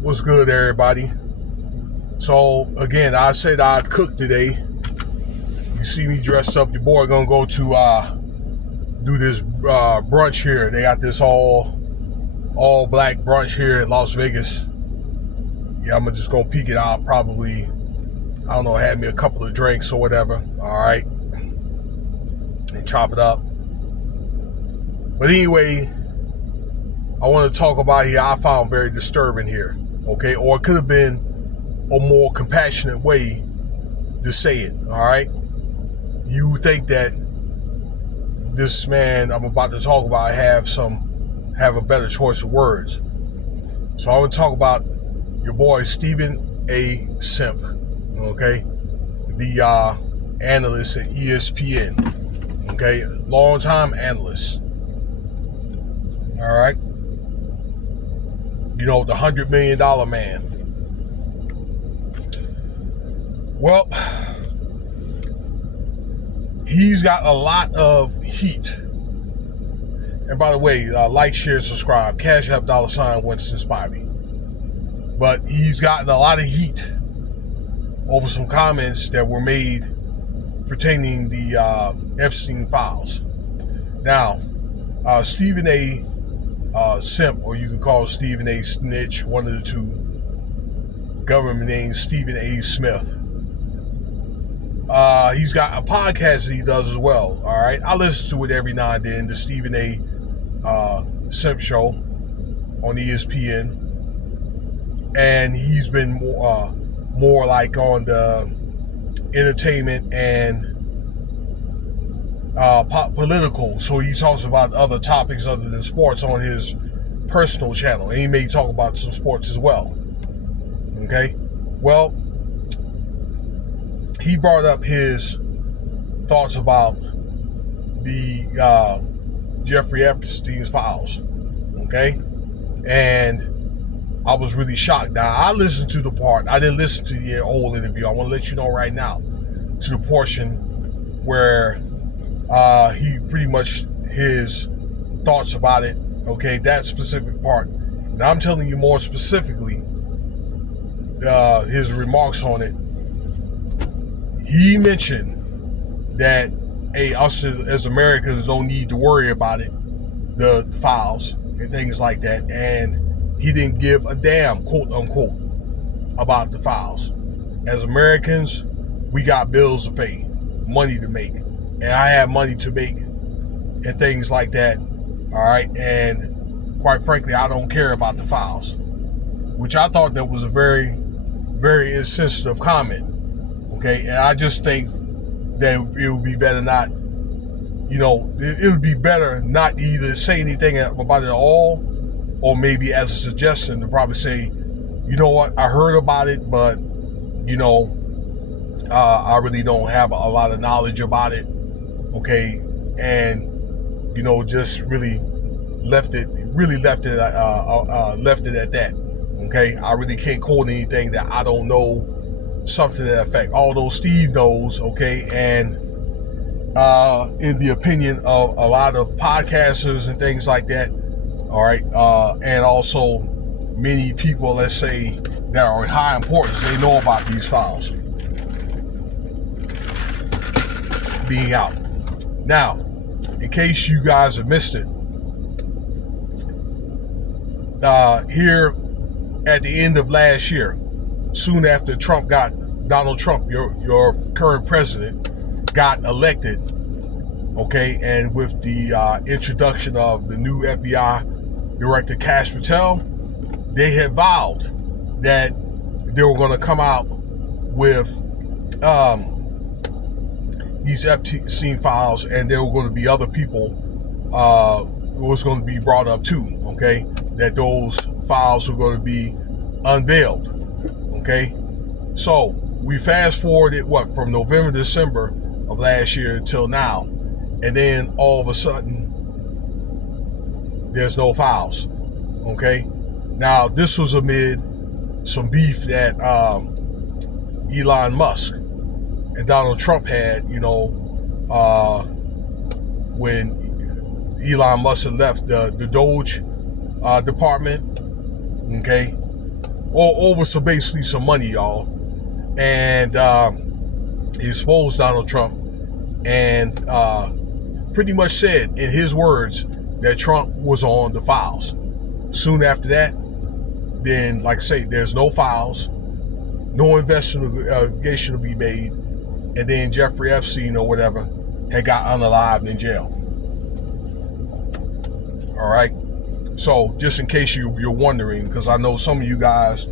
What's good, everybody? So again, I said I'd cook today. You see me dressed up. Your boy gonna go to do this brunch here. They got this all black brunch here in Las Vegas. Yeah, I'm just gonna peek it out. Probably, I don't know, have me a couple of drinks or whatever. All right, and chop it up. But anyway, I want to talk about here. I found very disturbing here. Okay, or it could have been a more compassionate way to say it. All right, you think that this man I'm about to talk about have a better choice of words. So I want to talk about your boy Stephen A. Simp. Okay, the analyst at ESPN. Okay, long-time analyst. All right. You know, the $100 million man. Well, he's got a lot of heat. And by the way, like, share, subscribe. Cash App $ Winston Spivey. But he's gotten a lot of heat over some comments that were made pertaining the Epstein files. Now, Stephen A. Simp, or you could call Stephen A. Snitch, one of the two. Government name Stephen A. Smith. He's got a podcast that he does as well. All right, I listen to it every now and then. The Stephen A. Simp Show on ESPN, and he's been more like on the entertainment and political, so he talks about other topics other than sports on his personal channel, and he may talk about some sports as well. Okay, well, he brought up his thoughts about the Jeffery Epstein's files. Okay, and I was really shocked. Now, I listened to the part, I didn't listen to the whole interview. I want to let you know right now, to the portion where he pretty much his thoughts about it. Okay, that specific part. Now I'm telling you more specifically his remarks on it. He mentioned that us as Americans don't need to worry about it, the files and things like that, and he didn't give a damn, quote unquote, about the files. As Americans, we got bills to pay, money to make. And I have money to make and things like that. All right. And quite frankly, I don't care about the files, which I thought that was a very, very insensitive comment. Okay. And I just think that it would be better not, it would be better not either say anything about it at all, or maybe as a suggestion to probably say, you know what, I heard about it, but, I really don't have a lot of knowledge about it. Okay, and just really left it at that. Okay, I really can't quote anything that I don't know, something to that effect. Although Steve knows, okay, and in the opinion of a lot of podcasters and things like that, all right, and also many people, let's say, that are in high importance, they know about these files being out. Now, in case you guys have missed it, here at the end of last year, soon after Donald Trump, your current president, got elected, okay, and with the introduction of the new FBI Director Kash Patel, they had vowed that they were going to come out with these Epstein files, and there were going to be other people who was going to be brought up too, okay, that those files were going to be unveiled. Okay, so we fast forwarded from November, December of last year until now, and then all of a sudden there's no files. Okay, now this was amid some beef that Elon Musk and Donald Trump had, when Elon Musk had left the Doge department, okay, over some basically some money, y'all. And he exposed Donald Trump and pretty much said in his words that Trump was on the files. Soon after that, then, like I say, there's no files, no investigation will be made, and then Jeffrey Epstien or whatever had got unalived in jail. All right. So just in case you're wondering, because I know some of you guys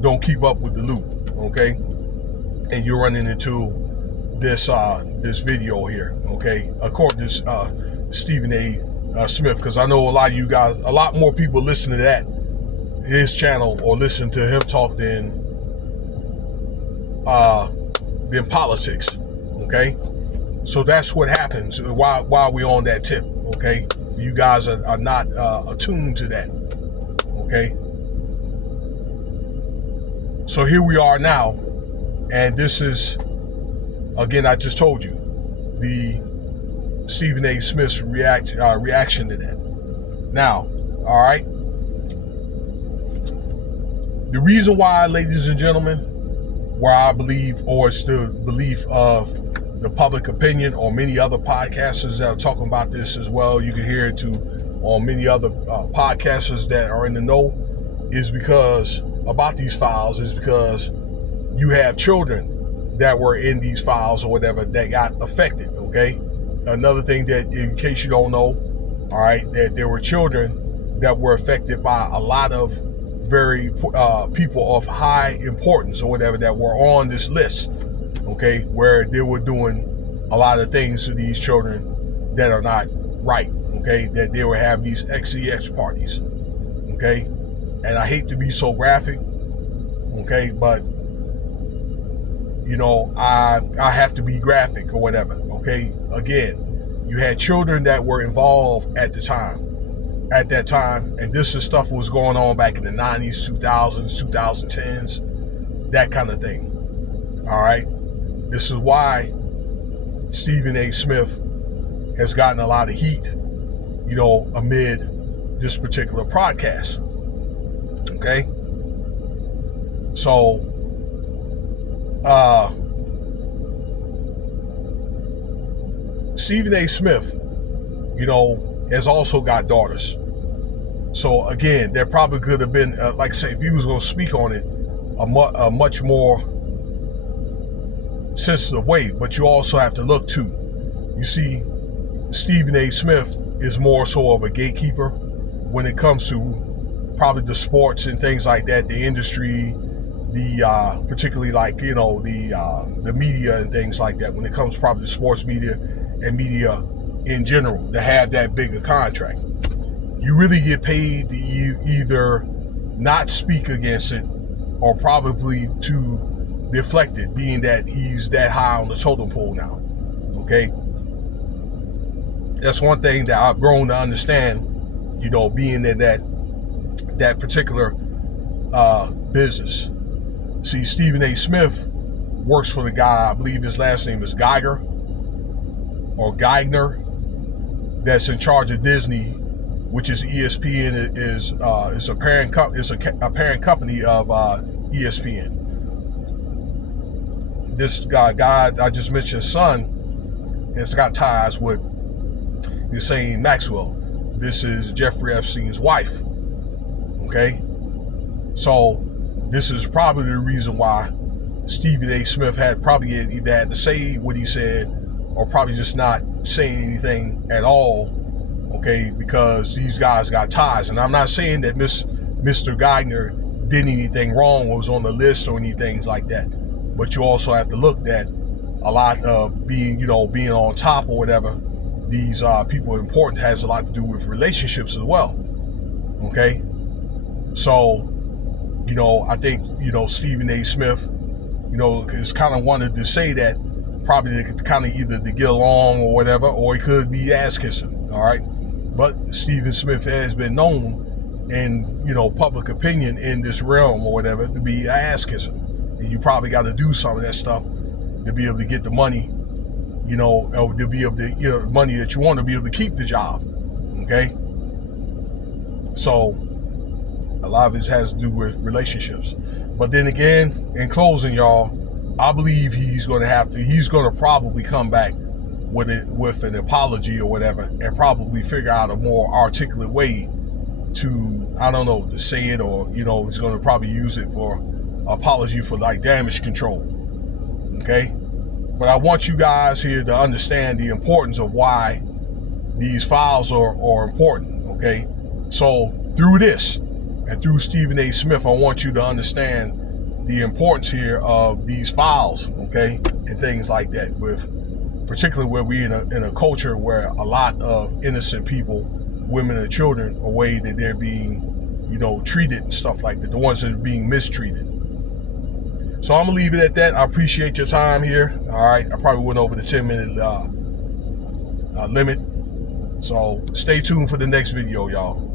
don't keep up with the loop, okay? And you're running into this video here, okay? According to Stephen A. Smith, because I know a lot of you guys, a lot more people listen to his channel or listen to him talk than politics, okay? So that's what happens while we're on that tip, okay? If you guys are not attuned to that, okay? So here we are now, and this is, again, I just told you, the Stephen A. Smith's reaction to that. Now, all right? The reason why, ladies and gentlemen, where I believe, or it's the belief of the public opinion, or many other podcasters that are talking about this as well, you can hear it too on many other podcasters that are in the know, is because about these files is because you have children that were in these files or whatever that got affected, okay? Another thing that, in case you don't know, all right, that there were children that were affected by a lot of very people of high importance or whatever that were on this list, okay, where they were doing a lot of things to these children that are not right, okay, that they would have these XEX parties, okay, and I hate to be so graphic, okay, but, you know, I have to be graphic or whatever, okay. Again, you had children that were involved at that time, and this is stuff was going on back in the 90s, 2000s, 2010s, that kind of thing, all right. This is why Stephen A. Smith has gotten a lot of heat, you know, amid this particular podcast. Okay? So, Stephen A. Smith, you know, has also got daughters. So, again, there probably could have been, like I say, if he was going to speak on it, a much more sensitive way, but you also have to look too. You see, Stephen A. Smith is more so of a gatekeeper when it comes to probably the sports and things like that, the industry, the particularly like, you know, the media and things like that, when it comes probably to sports media and media in general, to have that bigger contract. You really get paid to either not speak against it or probably to deflect it, being that he's that high on the totem pole now, okay? That's one thing that I've grown to understand, you know, being in that particular business. See, Stephen A. Smith works for the guy, I believe his last name is Geiger or Geigner, that's in charge of Disney, which is ESPN, is a parent company of ESPN. This guy I just mentioned, his son, has got ties with the same Maxwell. This is Jeffrey Epstein's wife. Okay? So this is probably the reason why Stephen A. Smith had probably either had to say what he said or probably just not saying anything at all, okay, because these guys got ties. And I'm not saying that Mr. Geithner did anything wrong or was on the list or anything like that. But you also have to look at a lot of being on top or whatever. These people important has a lot to do with relationships as well. Okay? So, you know, I think, you know, Stephen A. Smith, you know, is kind of wanted to say that probably they could kind of either to get along or whatever, or he could be ass kissing. All right? But Stephen Smith has been known in, you know, public opinion in this realm or whatever to be an ass kisser. And you probably got to do some of that stuff to be able to get the money, you know, or to be able to, you know, money that you want to be able to keep the job. Okay? So, A lot of it has to do with relationships. But then again, in closing, y'all, I believe he's going to probably come back with an apology or whatever, and probably figure out a more articulate way to, I don't know, to say it, or, you know, he's going to probably use it for apology for like damage control. Okay? But I want you guys here to understand the importance of why these files are important. Okay? So through this and through Stephen A. Smith, I want you to understand the importance here of these files, okay, and things like that, with particularly where we in a culture where a lot of innocent people, women and children, are way that they're being, you know, treated and stuff like that, the ones that are being mistreated. So I'm gonna leave it at that. I appreciate your time here. All right, I probably went over the 10-minute limit. So stay tuned for the next video, y'all.